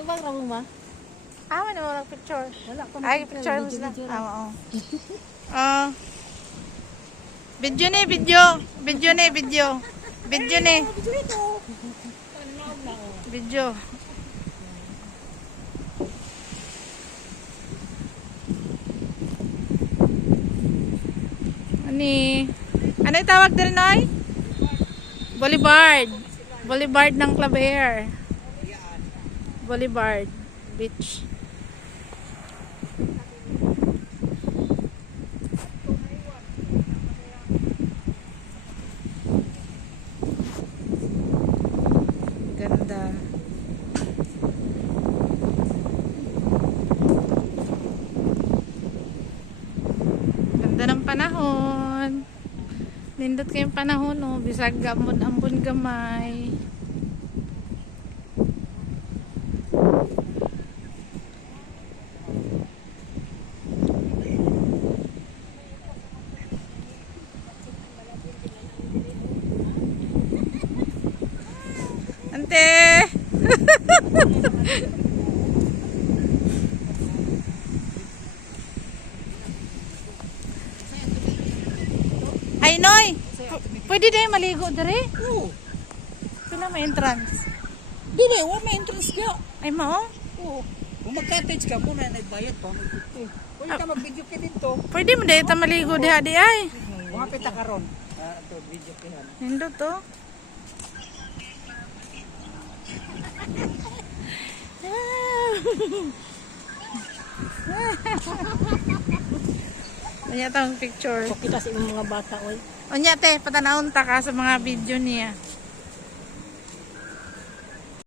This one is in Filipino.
Tubang ra mo ma. Wala mo picture. Wala pa Ay, picture mo sila. Oo. Video ni, video. Video ni, video. Video ni. Video. Ano yung tawag din, Noy? Boulevard. Boulevard ng Claver. Boulevard Beach. Ganda. Ganda ng panahon. Nindot kayong panahon, no? Bisag ambon gamay. Ante! Ay, Noy! Pwede din maligo dere? Oo. Pila may entrance? Dili, wa may entrance ka. Ay, mao? Oo. Kung mag-cottage ka, muna nagbayad pa. Pwede ka mag-video ka dito. Pwede mo dito maligo diha di ay. Wapit ka karon. Ito, video ka yan. Nindot to. Unya tang picture. So, kita sa imong mga bata, oy. Unya te, patanawon ta ka sa mga video niya.